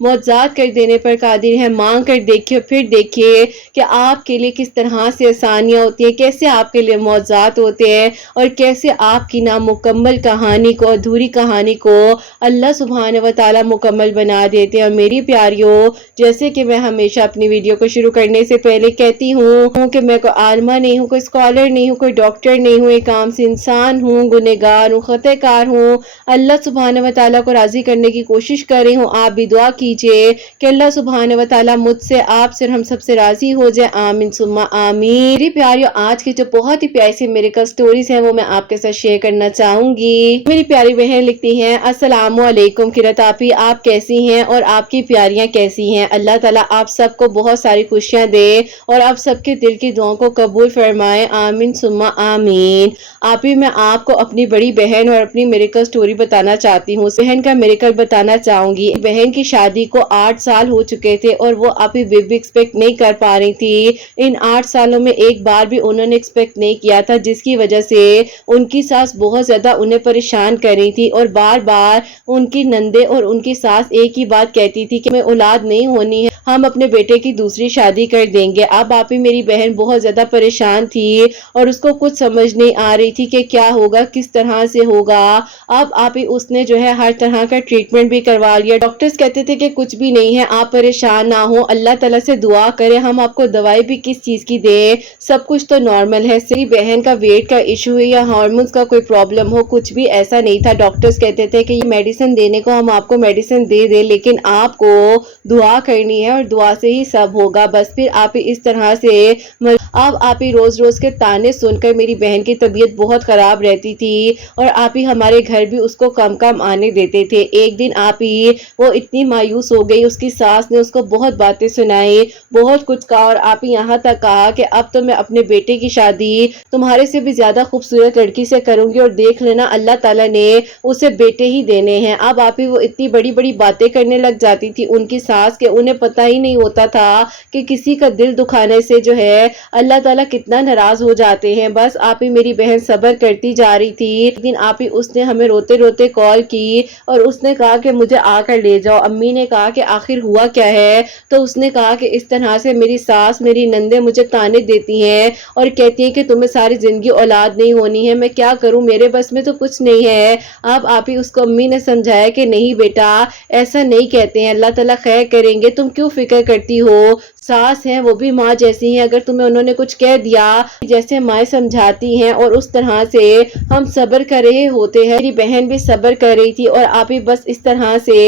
معجزات کر دینے پر قادر ہے۔ مانگ کر دیکھیے، پھر دیکھیے کہ آپ کے لیے کس طرح سے آسانیاں ہوتی ہیں، کیسے آپ کے لیے معجزات ہوتے ہیں، اور کیسے آپ کی نامکمل کہانی کو، ادھوری کہانی کو اللہ سبحانہ و تعالیٰ مکمل بنا دیتے ہیں۔ اور میری پیاریوں، جیسے کہ میں ہمیشہ اپنی ویڈیو کو شروع کرنے سے پہلے کہتی ہوں کہ میں کوئی عالمہ نہیں ہوں، کوئی اسکالر نہیں ہوں، کوئی ڈاکٹر نہیں ہوں، ایک عام سے انسان ہوں، گنہگار ہوں، خطا کار ہوں۔ اللہ سبحانہ و تعالیٰ کو راضی کرنے کی کوشش کر رہی ہوں۔ آپ بھی دعا کیجئے کہ اللہ سبحانہ و تعالیٰ مجھ سے، آپ سے اور ہم سب سے راضی ہو جائے۔ آمین ثم آمین۔ میری پیاریوں، آج کی جو بہت ہی پیاری سی میریکل سٹوریز ہیں وہ میں آپ کے ساتھ شیئر کرنا چاہوں گی۔ میری پیاری بہن لکھتی ہیں، السلام علیکم قرۃ آپی، آپ کیسی ہیں اور آپ کی پیاریاں کیسی ہیں؟ اللہ تعالیٰ آپ سب کو بہت ساری خوشیاں دے اور آپ سب کے دل کی دعاؤں کو قبول فرمائے۔ آمین ثم آمین۔ آپی، میں آپ کو اپنی بڑی بہن اور اپنی میریکل سٹوری بتانا چاہتی ہوں۔ بہن کا میریکل بتانا چاہوں گی۔ بہن کی شادی کو 8 سال ہو چکے تھے اور وہ آپی بیبی ایکسپیکٹ نہیں کر پا رہی تھی۔ ان 8 سالوں میں ایک بار بھی انہوں نے ایکسپیکٹ نہیں کیا تھا، جس کی وجہ سے ان کی ساس بہت زیادہ انہیں پریشان کر رہی تھی اور بار بار ان کی نندے اور ان کی ساس ایک ہی بات کہتی تھی کہ ہمیں اولاد نہیں ہونی ہے، ہم اپنے بیٹے کی دوسری شادی کر دیں گے۔ اب آپی میری بہن بہت زیادہ پریشان تھی اور اس کو کچھ سمجھ نہیں آ رہی تھی کہ کیا ہوگا، کس طرح سے ہوگا۔ اب آپی اس نے جو ہے ہر طرح کا ٹریٹمنٹ بھی کروا لیا۔ ڈاکٹرز کہتے تھے کہ کچھ بھی نہیں ہے، آپ پریشان نہ ہو، اللہ تعالیٰ سے دعا کریں، ہم آپ کو دوائی بھی کس چیز کی دیں، سب کچھ تو نارمل ہے۔ میری بہن کا ویٹ کا ایشو ہے یا ہارمونز کا کوئی پرابلم ہو، کچھ بھی ایسا نہیں تھا۔ ڈاکٹرز کہتے تھے کہ یہ میڈیسن دینے کو ہم آپ کو میڈیسن دے دیں، لیکن آپ کو دعا کرنی ہے اور دعا سے ہی سب ہوگا۔ بس پھر آپ اس طرح سے اب آپ روز روز کے تانے سن کر میری بہن کی طبیعت بہت خراب رہتی تھی اور آپ ہی ہمارے گھر بھی اس کو کم کم آنے دیتے تھے۔ ایک دن آپ ہی وہ اتنی مایوس ہو گئی، اس کی ساس نے اس کو بہت باتیں سنائی، بہت کچھ کہا اور آپ ہی یہاں تک کہا کہ اب تو میں اپنے بیٹے کی شادی تمہارے سے بھی زیادہ خوبصورت لڑکی سے کروں گی اور دیکھ لینا اللہ تعالیٰ نے اسے بیٹے ہی دینے ہیں۔ اب آپ ہی وہ اتنی بڑی بڑی باتیں کرنے لگ جاتی تھی ان کی ساس کے انہیں پتہ ہی نہیں ہوتا تھا کہ کسی کا دل دکھانے سے جو ہے اللہ تعالیٰ کتنا ناراض ہو جاتے ہیں۔ بس آپ ہی میری بہن صبر کرتی جا رہی تھی۔ ایک دن آپ ہی اس نے ہمیں روتے روتے کال کی اور اس نے کہا کہ مجھے آ کر لے جاؤ۔ امی نے کہا کہ آخر ہوا کیا ہے؟ تو اس نے کہا کہ اس طرح سے میری ساس، میری نندے مجھے تانے دیتی ہیں اور کہتی ہیں کہ تمہیں ساری زندگی اولاد نہیں ہونی ہے، میں کیا کروں، میرے بس میں تو کچھ نہیں ہے۔ اب آپ ہی اس کو امی نے سمجھایا کہ نہیں بیٹا، ایسا نہیں کہتے ہیں، اللہ تعالیٰ خیر کریں گے، تم کیوں فکر کرتی ہو، ساس ہیں وہ بھی ماں جیسی ہیں، اگر تمہیں انہوں نے کچھ کہہ دیا جیسے مائیں سمجھاتی ہیں اور اس طرح سے ہم صبر کر رہے ہوتے ہیں۔ میری بہن بھی صبر کر رہی تھی اور آپ ہی بس اس طرح سے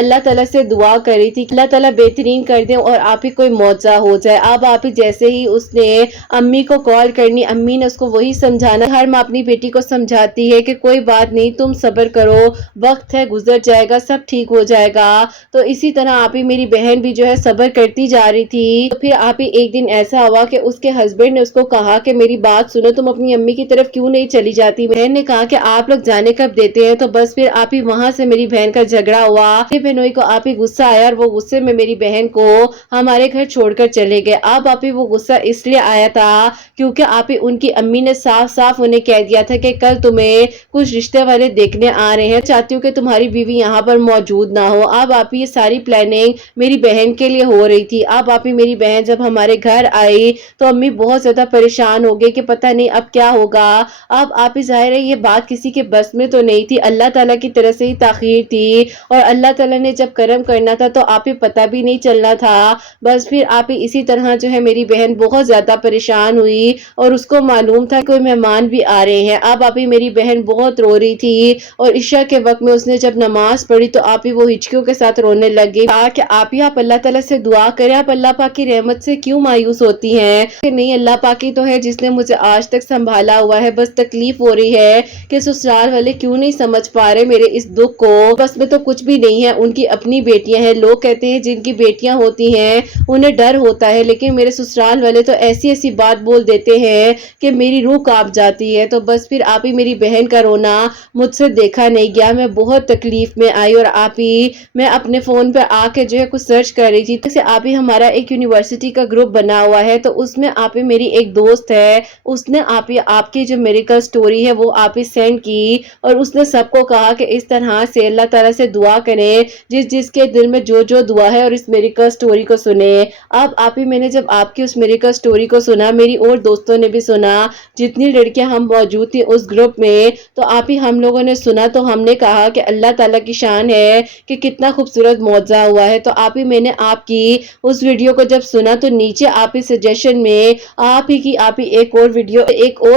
اللہ تعالیٰ سے دعا کر رہی تھی کہ اللہ تعالیٰ بہترین کر دیں اور آپ ہی کوئی معجزہ ہو جائے۔ اب آپ ہی جیسے ہی اس نے امی کو کال کرنی، امی نے اس کو وہی سمجھانا، ہر ماں اپنی بیٹی کو سمجھاتی ہے کہ کوئی بات نہیں، تم صبر کرو، وقت ہے، گزر جائے گا، سب ٹھیک ہو جائے گا۔ تو اسی طرح آپ ہی میری بہن بھی جو ہے صبر کرتی جا رہی تھی۔ تو پھر آپ ہی ایک دن ایسا ہوا کہ اس کے ہسبینڈ نے اس کو کہا کہ میری بات سنو، تم اپنی امی کی طرف کیوں نہیں چلی جاتی؟ بہن نے کہا کہ آپ لوگ جانے کب دیتے ہیں؟ تو بس پھر آپ ہی وہاں سے میری بہن کا جھگڑا ہوا، میری بہنوئی کو آپ ہی غصہ آیا اور وہ غصے میں میری بہن کو ہمارے گھر چھوڑ کر چلے گئے۔ اب آپ ہی وہ غصہ اس لیے آیا تھا کیونکہ آپ ہی ان کی امی نے صاف صاف انہیں کہہ دیا تھا کہ کل تمہیں کچھ رشتے والے دیکھنے آ رہے ہیں، چاہتی ہوں کہ تمہاری بیوی یہاں پر موجود نہ ہو۔ اب آپ ہی یہ ساری پلاننگ میری بہن کے لیے ہو رہی تھی۔ اب آپ ہی میری بہن جب ہمارے گھر آئی تو امی بہت زیادہ پریشان ہو گئی کہ پتہ نہیں اب کیا ہوگا۔ اب آپ ہی ظاہر ہے یہ بات کسی کے بس میں تو نہیں تھی، اللہ تعالیٰ کی طرف سے ہی تاخیر تھی اور اللہ تعالیٰ نے جب کرم کرنا تھا تو آپ ہی پتہ بھی نہیں چلنا تھا۔ بس پھر آپ ہی اسی طرح جو ہے میری بہن بہت زیادہ پریشان ہوئی اور اس کو معلوم تھا کوئی مہمان بھی آ رہے ہیں۔ اب آپ ہی میری بہن بہت رو رہی تھی اور عشاء کے وقت میں اس نے جب نماز پڑھی تو آپ ہی وہ ہچکیوں کے ساتھ رونے لگ گئی، کہا کہ آپ اللہ تعالیٰ سے دعا کریں، آپ اللہ پاک کی رحمت سے کیوں مایوس ہوتی ہیں؟ کہ نہیں، اللہ پاک ہی تو ہے جس نے مجھے آج تک سنبھالا ہوا ہے، بس تکلیف ہو رہی ہے کہ سسرال والے کیوں نہیں سمجھ پا رہے میرے اس دکھ کو، بس میں تو کچھ بھی نہیں ہے، ان کی اپنی بیٹیاں ہیں، لوگ کہتے ہیں جن کی بیٹیاں ہوتی ہیں انہیں ڈر ہوتا ہے، لیکن میرے سسرال والے تو ایسی ایسی بات بول دیتے ہیں کہ میری روح کانپ جاتی ہے۔ تو بس پھر آپ ہی میری بہن کا رونا مجھ سے دیکھا نہیں گیا، میں بہت تکلیف میں آئی اور آپ ہی میں اپنے فون پہ آ کے جو ہے کچھ سرچ کر رہی تھی، جیسے آپ ہی ہمارا ایک ایک یونیورسٹی کا گروپ بنا ہوا ہے، تو اس میں آپ میری ایک دوست ہے، اس نے آپ کی جو میریکل سٹوری ہے وہ آپ سینڈ کی، اور اس نے سب کو کہا کہ اس طرح سے اللہ تعالیٰ سے دعا کریں، جس کے دل میں جو جو دعا ہے، اور اس میریکل سٹوری کو سنیں۔ اب میں نے جب آپ کی اس میریکل سٹوری کو سنا، میری اور دوستوں نے بھی سنا، جتنی لڑکیاں ہم موجود تھی اس گروپ میں، تو ہم لوگوں نے سنا، تو ہم نے کہا کہ اللہ تعالیٰ کی شان ہے کہ کتنا خوبصورت معجزہ ہوا ہے۔ تو میں نے آپ کی اس ویڈیو کو جب سنا، تو نیچے آپ ہی سجیشن میں آپ ہی ایک اور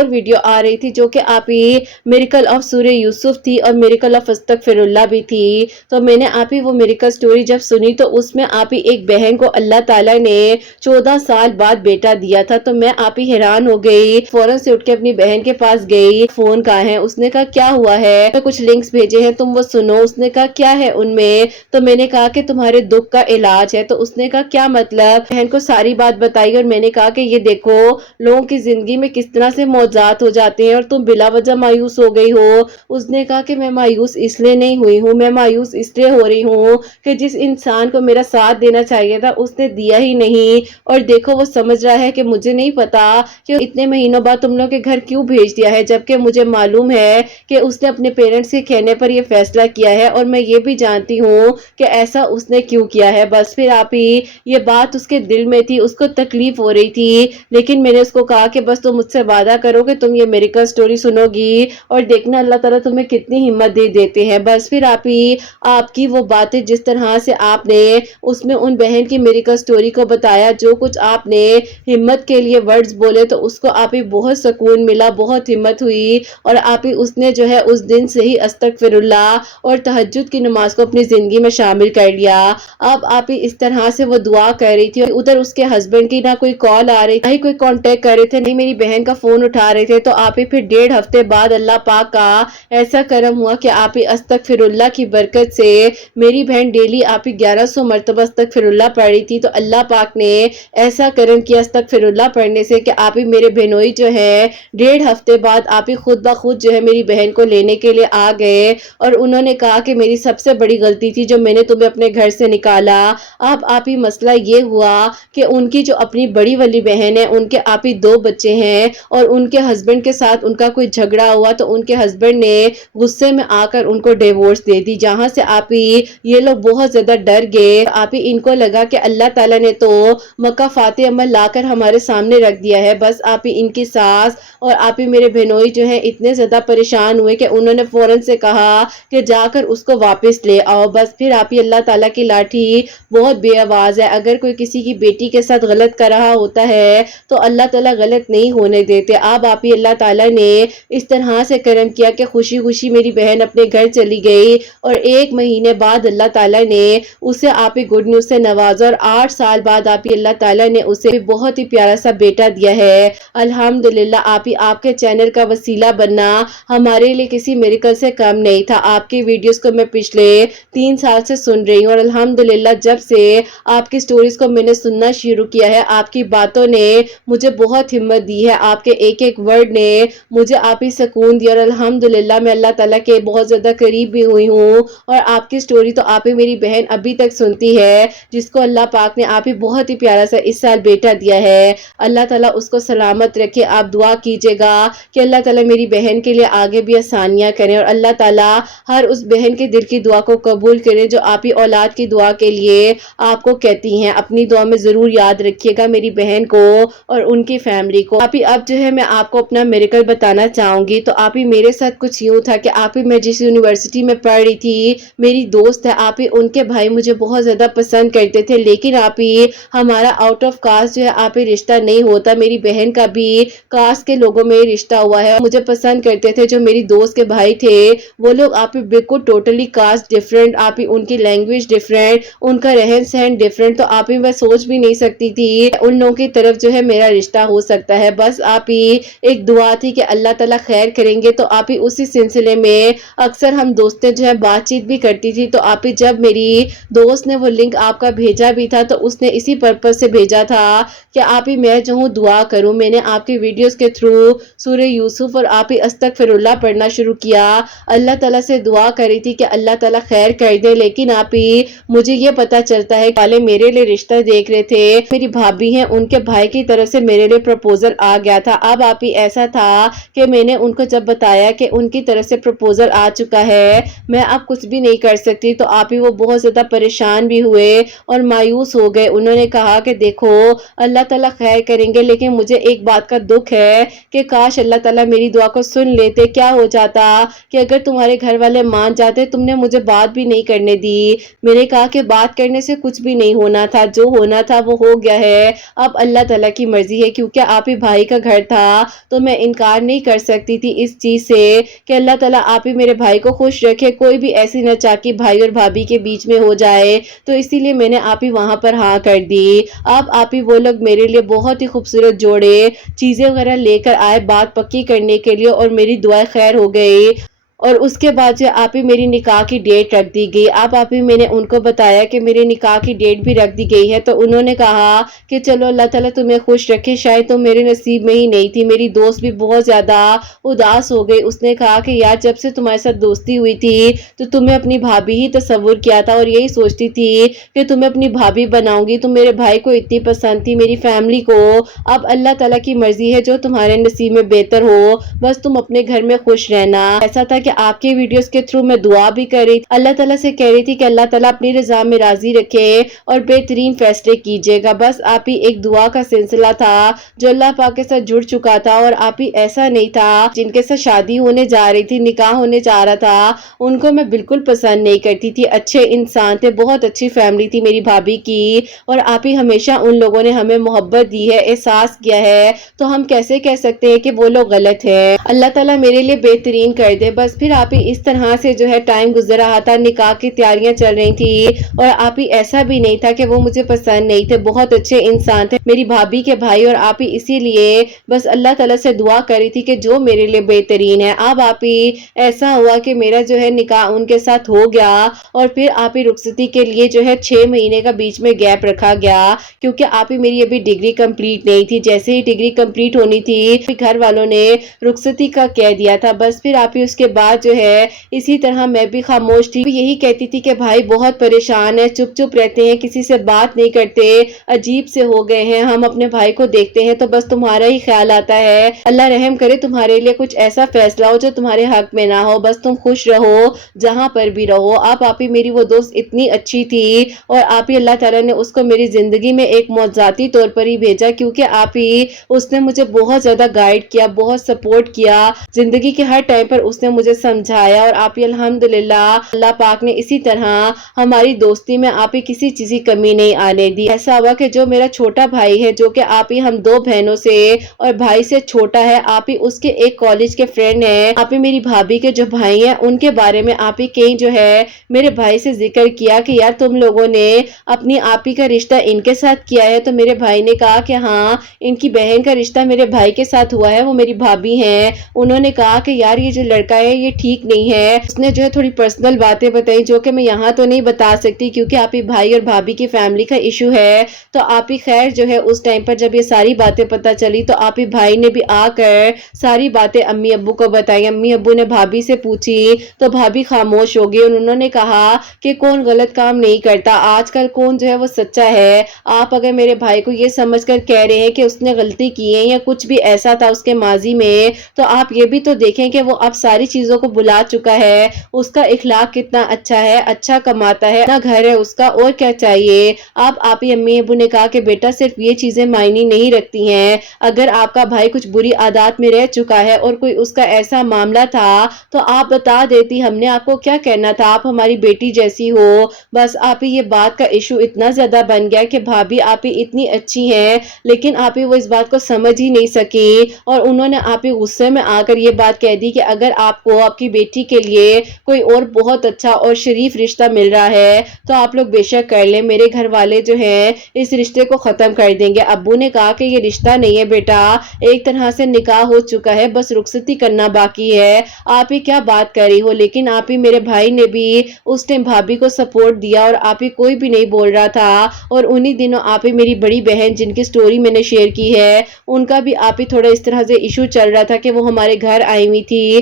ویڈیو آ رہی تھی، جو کہ میریکل آف سورہ یوسف تھی، اور میریکل آف استغفر اللہ بھی تھی۔ تو میں نے وہ میریکل سٹوری جب سنی، تو اس میں ایک بہن کو اللہ تعالیٰ نے 14 سال بعد بیٹا دیا تھا۔ تو میں حیران ہو گئی، فوراً سے اٹھ کے اپنی بہن کے پاس گئی، فون کہاں ہے؟ اس نے کہا کیا ہوا ہے؟ میں کچھ لنکس بھیجے ہیں، تم وہ سنو۔ اس نے کہا کیا ہے ان میں؟ تو میں نے کہا کہ تمہارے دکھ کا علاج ہے۔ تو اس نے کہا کیا مطلب؟ بہن کو ساری بات بتائی، اور میں نے کہا کہ یہ دیکھو لوگوں کی زندگی میں کس طرح سے معجزات ہو جاتے ہیں، اور تم بلا وجہ مایوس ہو گئی ہو۔ اس نے کہا کہ میں مایوس اس لیے نہیں ہوئی ہوں، میں مایوس اس لیے ہو رہی ہوں کہ جس انسان کو میرا ساتھ دینا چاہیے تھا اس نے دیا ہی نہیں، اور دیکھو وہ سمجھ رہا ہے کہ مجھے نہیں پتا کہ اتنے مہینوں بعد تم لوگ کے گھر کیوں بھیج دیا ہے، جبکہ مجھے معلوم ہے کہ اس نے اپنے پیرنٹس کے کہنے پر یہ فیصلہ کیا ہے، اور میں یہ بھی جانتی ہوں کہ ایسا اس نے کیوں کیا ہے۔ بس پھر یہ بات اس کے دل میں تھی، اس کو تکلیف ہو رہی تھی، لیکن میں نے اس کو کہا کہ بس تم مجھ سے وعدہ کرو کہ تم یہ میریکل سٹوری سنو گی، اور دیکھنا اللہ تعالیٰ تمہیں کتنی ہمت دے دیتے ہیں۔ بس پھر آپ کی وہ باتیں، جس طرح سے آپ نے اس میں ان بہن کی میریکل سٹوری کو بتایا، جو کچھ آپ نے ہمت کے لیے ورڈز بولے، تو اس کو بہت سکون ملا، بہت ہمت ہوئی، اور اس نے جو ہے اس دن سے ہی استغفر اللہ اور تہجد کی نماز کو اپنی زندگی میں شامل کر لیا۔ اب اس طرح سے وہ دعا کر رہی تھی، اور ادھر اس کے ہسبینڈ کی نہ کوئی کال آ رہی تھی، نہ ہی کوئی کانٹیکٹ کر رہے تھے، نہیں میری بہن کا فون اٹھا رہے تھے۔ تو پھر 1.5 ہفتے بعد اللہ پاک کا ایسا کرم ہوا کہ استغفر اللہ کی برکت سے میری بہن ڈیلی 1100 مرتبہ استغفر اللہ پڑھ رہی تھی۔ تو اللہ پاک نے ایسا کرم کیا استغفر اللہ پڑھنے سے کہ میرے بہنوئی جو ہے 1.5 ہفتے بعد خود بخود جو ہے میری بہن کو لینے کے لیے آ گئے، اور انہوں نے کہا کہ میری سب سے بڑی غلطی تھی جو میں نے تمہیں اپنے گھر سے نکالا۔ اب مسئلہ یہ ہوا کہ ان کی جو اپنی بڑی والی بہن ہے، ان کے 2 بچے ہیں، اور ان کے ہسبینڈ کے ساتھ ان کا کوئی جھگڑا ہوا، تو ان کے ہسبینڈ نے غصے میں آ کر ان کو ڈیورس دے دی، جہاں سے یہ لوگ بہت زیادہ ڈر گئے۔ ان کو لگا کہ اللہ تعالیٰ نے تو مکہ فاتح عمل لا کر ہمارے سامنے رکھ دیا ہے، بس ان کی ساس اور میرے بہنوئی جو ہیں اتنے زیادہ پریشان ہوئے کہ انہوں نے فوراً سے کہا کہ جا کر اس کو واپس لے آؤ۔ بس پھر اللہ تعالیٰ کی لاٹھی بہت بے آواز ہے، اگر کوئی کسی کی بیٹی کے ساتھ غلط کر رہا ہوتا ہے تو اللہ تعالیٰ غلط نہیں ہونے دیتے۔ اللہ تعالیٰ نے اس طرح سے کرم کیا کہ خوشی خوشی میری بہن اپنے گھر چلی گئی، اور 1 مہینے بعد اللہ تعالیٰ نے اسے گڈ نیوز سے نوازا، اور 8 سال بعد اللہ تعالیٰ نے اسے بہت ہی پیارا سا بیٹا دیا ہے۔ الحمدللہ آپ کے چینل کا وسیلہ بننا ہمارے لیے کسی میریکل سے کم نہیں تھا۔ آپ کی ویڈیوز کو میں پچھلے 3 سال سے سن رہی ہوں، اور الحمدللہ جب سے آپ کی سٹوریز کو میں نے سننا شروع کیا ہے، آپ کی باتوں نے مجھے بہت ہمت دی ہے، آپ کے ایک ورڈ نے مجھے سکون دیا، اور الحمدللہ میں اللہ تعالیٰ کے بہت زیادہ قریب بھی ہوئی ہوں، اور آپ کی سٹوری تو میری بہن ابھی تک سنتی ہے، جس کو اللہ پاک نے بہت ہی پیارا سا اس سال بیٹا دیا ہے۔ اللہ تعالیٰ اس کو سلامت رکھے۔ آپ دعا کیجئے گا کہ اللہ تعالیٰ میری بہن کے لیے آگے بھی آسانیاں کریں، اور اللہ تعالیٰ ہر اس بہن کے دل کی دعا کو قبول کرے جو اولاد کی دعا کے لیے آپ کو کہتی ہیں۔ اپنی دعا میں ضرور یاد رکھیے گا میری بہن کو اور ان کی فیملی کو۔ اب جو ہے میں آپ کو اپنا میریکل بتانا چاہوں گی۔ تو میرے ساتھ کچھ یوں تھا کہ میں جس یونیورسٹی میں پڑھ رہی تھی، میری دوست ہے، ان کے بھائی مجھے بہت زیادہ پسند کرتے تھے، لیکن ہمارا آؤٹ آف کاسٹ جو ہے رشتہ نہیں ہوتا۔ میری بہن کا بھی کاسٹ کے لوگوں میں رشتہ ہوا ہے، مجھے پسند کرتے تھے جو میری دوست کے بھائی تھے، وہ لوگ بالکل ٹوٹلی کاسٹ ڈیفرنٹ، ان کی لینگویج ڈیفرنٹ، ان کا رہن سہن ڈیفرنٹ۔ تو میں سوچ بھی نہیں سکتی تھی ان لوگوں کی طرف جو ہے میرا رشتہ ہو سکتا ہے۔ بس ایک دعا تھی کہ اللہ تعالیٰ خیر کریں گے۔ تو اسی سلسلے میں اکثر ہم دوستیں جو ہے بات چیت بھی کرتی تھی۔ تو جب میری دوست نے وہ لنک آپ کا بھیجا بھی تھا، تو اس نے اسی پرپس سے بھیجا تھا کہ میں جو ہوں دعا کروں۔ میں نے آپ کی ویڈیوز کے تھرو سورہ یوسف اور استغفر اللہ پڑھنا شروع کیا، اللہ تعالیٰ سے دعا کری تھی کہ اللہ تعالیٰ خیر کر دے، لیکن مجھے یہ پتا چلتا ہے کہ میرے لیے رشتہ دیکھ رہے تھے، میری بھابی ہیں ان کے بھائی کی طرف سے میرے لیے پروپوزل آ گیا تھا۔ اب آپ ہی ایسا تھا کہ میں نے ان کو جب بتایا کہ ان کی طرف سے پروپوزل آ چکا ہے، میں اب کچھ بھی نہیں کر سکتی، تو آپ ہی وہ بہت زیادہ پریشان بھی ہوئے اور مایوس ہو گئے۔ انہوں نے کہا کہ دیکھو اللہ تعالیٰ خیر کریں گے، لیکن مجھے ایک بات کا دکھ ہے کہ کاش اللہ تعالیٰ میری دعا کو سن لیتے۔ کیا ہو جاتا کہ اگر تمہارے گھر والے مان جاتے، تم نے مجھے بات بھی نہیں کرنے دی۔ میں نے کہا کہ بات کرنے سے کچھ بھی نہیں ہونا تھا، جو ہونا تھا وہ ہو گیا ہے، اب اللہ تعالیٰ کی مرضی ہے۔ کیونکہ آپ ہی بھائی کا گھر تھا تو میں انکار نہیں کر سکتی تھی اس چیز سے کہ اللہ تعالیٰ آپ ہی میرے بھائی کو خوش رکھے، کوئی بھی ایسی ناچاکی بھائی اور بھابھی کے بیچ میں ہو جائے، تو اسی لیے میں نے آپ ہی وہاں پر ہاں کر دی۔ اب آپ ہی وہ لوگ میرے لیے بہت ہی خوبصورت جوڑے چیزیں وغیرہ لے کر آئے بات پکی کرنے کے لیے، اور میری دعائیں خیر ہو گئی، اور اس کے بعد جو آپ ہی میری نکاح کی ڈیٹ رکھ دی گئی۔ اب آپ ہی میں نے ان کو بتایا کہ میرے نکاح کی ڈیٹ بھی رکھ دی گئی ہے، تو انہوں نے کہا کہ چلو اللہ تعالیٰ تمہیں خوش رکھے، شاید تو میرے نصیب میں ہی نہیں تھی۔ میری دوست بھی بہت زیادہ اداس ہو گئی، اس نے کہا کہ یار جب سے تمہارے ساتھ دوستی ہوئی تھی تو تمہیں اپنی بھابھی ہی تصور کیا تھا، اور یہی سوچتی تھی کہ تمہیں اپنی بھابھی بناؤں گی، تم میرے بھائی کو اتنی پسند تھی، میری فیملی کو۔ اب اللہ تعالیٰ کی مرضی ہے، جو تمہارے نصیب میں بہتر ہو، بس تم اپنے گھر میں خوش رہنا۔ ایسا تھا کہ آپ کے ویڈیوز کے تھرو میں دعا بھی کر رہی تھی، اللہ تعالیٰ سے کہہ رہی تھی کہ اللہ تعالیٰ اپنی رضا میں راضی رکھے اور بہترین فیصلے کیجیے گا۔ بس آپ ہی ایک دعا کا سلسلہ تھا جو اللہ پاک کے ساتھ جڑ چکا تھا، اور آپ ہی ایسا نہیں تھا جن کے ساتھ شادی ہونے جا رہی تھی، نکاح ہونے جا رہا تھا، ان کو میں بالکل پسند نہیں کرتی تھی۔ اچھے انسان تھے، بہت اچھی فیملی تھی میری بھابھی کی، اور آپ ہی ہمیشہ ان لوگوں نے ہمیں محبت دی ہے، احساس کیا ہے، تو ہم کیسے کہہ سکتے ہیں کہ وہ لوگ غلط ہے۔ اللہ تعالیٰ میرے لیے بہترین کر دے۔ بس پھر آپ ہی اس طرح سے جو ہے ٹائم گزر رہا تھا، نکاح کی تیاریاں چل رہی تھی، اور آپ ہی ایسا بھی نہیں تھا کہ وہ مجھے پسند نہیں تھے، بہت اچھے انسان تھے میری بھابھی کے بھائی، اور آپ ہی اسی لیے بس اللہ تعالیٰ سے دعا کری تھی کہ جو میرے لیے بہترین ہے۔ اب آپ ہی ایسا ہوا کہ میرا جو ہے نکاح ان کے ساتھ ہو گیا، اور پھر آپ ہی رخصتی کے لیے جو ہے 6 مہینے کا بیچ میں گیپ رکھا گیا، کیونکہ آپ ہی میری ابھی ڈگری کمپلیٹ نہیں تھی۔ جیسے ہی ڈگری کمپلیٹ ہونی تھی، گھر والوں نے رخصتی کا کہہ دیا تھا۔ بس پھر آپ ہی اس کے بعد جو ہے اسی طرح میں بھی خاموش تھی، یہی کہتی تھی کہ بھائی بہت پریشان ہے، چپ چپ رہتے ہیں، کسی سے بات نہیں کرتے، عجیب سے ہو گئے ہیں، ہم اپنے بھائی کو دیکھتے ہیں تو بس تمہارا ہی خیال آتا ہے، اللہ رحم کرے تمہارے لیے کچھ ایسا فیصلہ ہو جو تمہارے حق میں نہ ہو، بس تم خوش رہو جہاں پر بھی رہو۔ آپ ہی میری وہ دوست اتنی اچھی تھی، اور آپ ہی اللہ تعالیٰ نے اس کو میری زندگی میں ایک معجزاتی طور پر ہی بھیجا، کیونکہ آپ ہی اس نے مجھے بہت زیادہ گائیڈ کیا، بہت سپورٹ کیا، زندگی کے ہر ٹائم پر اس نے مجھے سمجھایا، اور آپ ہی الحمدللہ اللہ پاک نے اسی طرح ہماری دوستی میں آپ ہی کسی چیز کی کمی نہیں آنے دی۔ ایسا ہوا کہ جو میرا چھوٹا بھائی ہے، جو کہ آپ ہی ہم 2 بہنوں سے اور بھائی سے چھوٹا ہے، آپ ہی اس کے ایک کالج کے فرینڈ ہیں، آپ ہی میری بھابھی کے جو بھائی ہیں ان کے بارے میں آپ ہی کہیں جو ہے میرے بھائی سے ذکر کیا کہ یار تم لوگوں نے اپنی آپ ہی کا رشتہ ان کے ساتھ کیا ہے، تو میرے بھائی نے کہا کہ ہاں ان کی بہن کا رشتہ میرے بھائی کے ساتھ ہوا ہے، وہ میری بھابھی ہیں۔ انہوں نے کہا کہ یار یہ جو لڑکا ہے یہ ٹھیک نہیں ہے، اس نے جو ہے تھوڑی پرسنل باتیں بتائی جو کہ میں یہاں تو نہیں بتا سکتی کیونکہ آپ ہی بھائی اور بھابھی کی فیملی کا ایشو ہے۔ تو آپ ہی خیر جو ہے اس ٹائم پر جب یہ ساری باتیں پتہ چلی تو آپ ہی بھائی نے بھی آ کر ساری باتیں امی ابو کو بتائی۔ امی ابو نے بھابھی سے پوچھی تو بھابھی خاموش ہو گئی، اور انہوں نے کہا کہ کون غلط کام نہیں کرتا، آج کل کون جو ہے وہ سچا ہے۔ آپ اگر میرے بھائی کو یہ سمجھ کر کہہ رہے ہیں کہ اس نے غلطی کی ہے یا کچھ بھی ایسا تھا اس کے ماضی میں، تو آپ یہ بھی تو دیکھیں کہ وہ اب ساری چیزوں کو بلا چکا ہے، اس کا اخلاق کتنا اچھا ہے، اچھا کماتا ہے، اپنا گھر ہے اس کا، اور کیا چاہیے۔ آپ ہی امی ابو نے کہا کہ بیٹا صرف یہ چیزیں معنی نہیں رکھتی ہیں، اگر آپ کا بھائی کچھ بری عادات میں رہ چکا ہے اور کوئی اس کا ایسا معاملہ تھا تو آپ بتا دیتی، ہم نے آپ کو کیا کہنا تھا، آپ ہماری بیٹی جیسی ہو۔ بس آپ ہی یہ بات کا ایشو اتنا زیادہ بن گیا کہ بھابھی آپ ہی اتنی اچھی ہیں لیکن آپ ہی وہ اس بات کو سمجھ ہی نہیں سکی، اور انہوں نے آپ ہی غصے میں آ کر یہ بات کہہ دی کہ اگر آپ کو آپ کی بیٹی کے لیے کوئی اور بہت اچھا اور شریف رشتہ مل رہا ہے تو آپ لوگ بے شک کر لیں، میرے گھر والے جو ہیں اس رشتے کو ختم کر دیں گے۔ ابو نے کہا کہ یہ رشتہ نہیں ہے بیٹا، ایک طرح سے نکاح ہو چکا ہے، بس رخصتی کرنا باقی ہے، آپ ہی کیا بات کر رہی ہو۔ لیکن آپ ہی میرے بھائی نے بھی اس ٹائم بھابھی کو سپورٹ دیا، اور آپ ہی کوئی بھی نہیں بول رہا تھا، اور انہی دنوں آپ ہی میری بڑی بہن جن کی سٹوری میں نے شیئر کی ہے ان کا بھی آپ ہی تھوڑا اس طرح سے ایشو چل رہا تھا کہ وہ ہمارے گھر آئی ہوئی تھی،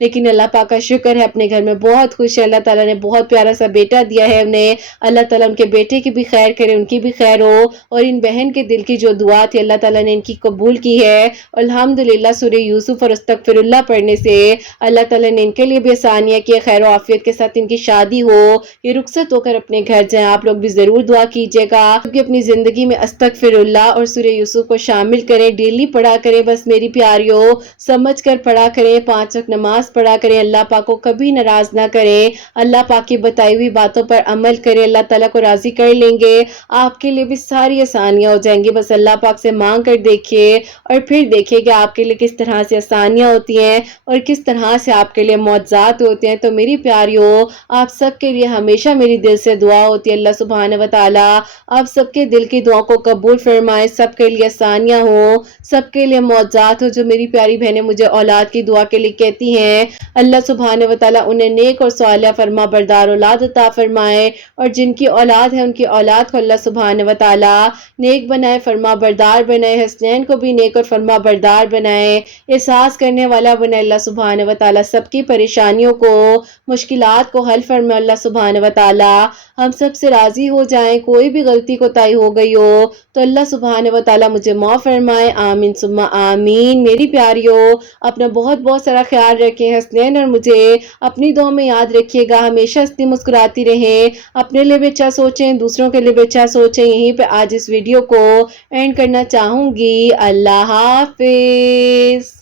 لیکن اللہ پاک کا شکر ہے اپنے گھر میں بہت خوش ہے. اللہ تعالیٰ نے بہت پیارا سا بیٹا دیا ہے انہیں. اللہ تعالیٰ ان کے بیٹے کی بھی خیر کرے, ان کی بھی خیر ہو, اور ان بہن کے دل کی جو دعا تھی اللہ تعالیٰ نے ان کی قبول کی ہے. الحمدللہ سورہ یوسف اور استغفر اللہ پڑھنے سے اللہ تعالیٰ نے ان کے لیے بھی آسانیاں کی, خیر و عافیت کے ساتھ ان کی شادی ہو, یہ رخصت ہو کر اپنے گھر جائیں. آپ لوگ بھی ضرور دعا کیجیے گا کہ اپنی زندگی میں استغفر اللہ اور سورہ یوسف کو شامل کریں, ڈیلی پڑھا کریں. بس میری پیاریوں, سمجھ کر پڑھا کریں, 5 وقت نماز پڑھا کریں, اللہ پاک کو کبھی ناراض نہ کریں, اللہ پاک کی بتائی ہوئی باتوں پر عمل کریں, اللہ تعالیٰ کو راضی کر لیں گے, آپ کے لیے بھی ساری آسانیاں ہو جائیں گی. بس اللہ پاک سے مانگ کر دیکھیے اور پھر دیکھیے کہ آپ کے لیے کس طرح سے آسانیاں ہوتی ہیں اور کس طرح سے آپ کے لیے معجزات ہوتے ہیں. تو میری پیاریوں, آپ سب کے لیے ہمیشہ میری دل سے دعا ہوتی ہے, اللہ سبحانہ و تعالیٰ آپ سب کے دل کی دعا کو قبول فرمائے, سب کے لیے آسانیاں ہوں, سب کے لیے معجزات ہو. جو میری پیاری بہنیں مجھے اولاد کی دعا کے لیے کہتی ہیں, اللہ سبحانہ و تعالیٰ انہیں نیک اور صالحہ فرما بردار اولاد عطا فرمائے, اور جن کی اولاد ہے ان کی اولاد کو اللہ سبحانہ و تعالیٰ نیک بنائے, فرما بردار بنائے, حسنین کو بھی نیک اور فرما بردار بنائے, احساس کرنے والا بنائے. اللہ سبحانہ و تعالیٰ سب کی پریشانیوں کو, مشکلات کو حل فرمائے. اللہ سبحانہ و تعالیٰ ہم سب سے راضی ہو جائیں. کوئی بھی غلطی کوتاہی ہو گئی ہو تو اللہ سبحانہ و تعالیٰ مجھے معاف فرمائے, آمین ثم آمین. میری پیاریوں, اپنا بہت بہت سارا خیال رکھیں. حسنین اور مجھے اپنی دعا میں یاد رکھیے گا, ہمیشہ ہنستی مسکراتی رہیں, اپنے لیے بھی اچھا سوچیں, دوسروں کے لیے بھی اچھا سوچیں. یہیں پہ آج اس ویڈیو کو اینڈ کرنا چاہوں گی. اللہ حافظ.